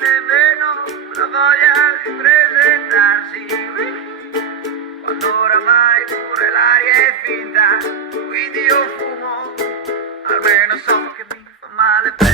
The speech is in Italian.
nemmeno la voglia di presentarsi. Quando oramai pure l'aria è finta, quindi io fumo, almeno so che mi fa male per